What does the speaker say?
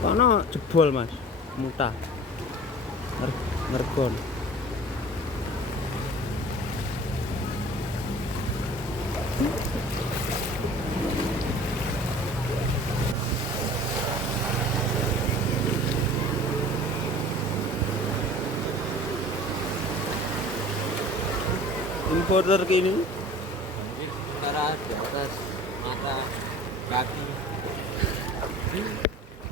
Kono jebol Mas, muta. Ngergon. Importer kini Banjir sementara di atas mata kaki.